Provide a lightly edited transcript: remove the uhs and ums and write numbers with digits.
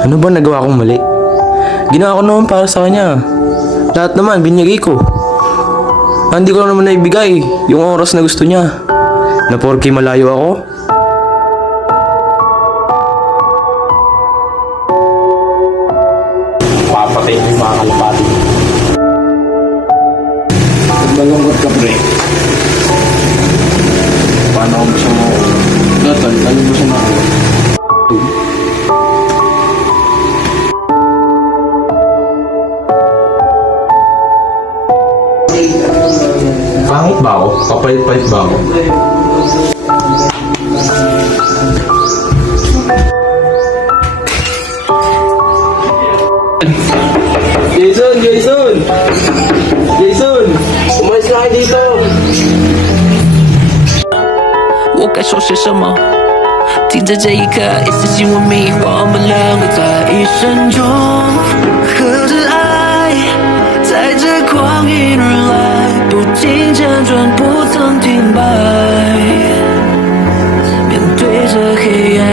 Ano ba nagawa kong mali? Ginawa ko naman para sa kanya. Lahat naman, binigay ko. Hindi ko naman naibigay yung oras na gusto niya. Na porke malayo ako. Papatay mo yung mga kalapati. Pag malungkot ka, pre. Paano mo siya mo? Datal, ano mo siya makuha? Pangit ba ako? Papait-pait ba ako? Jason! Jason! Jason! Umalis na kayo dito! 我该说些什么？停在这一刻，一丝心我迷，我们两个在一生中何止爱，在这光阴而来，不停辗转，不曾停摆。面对着黑暗，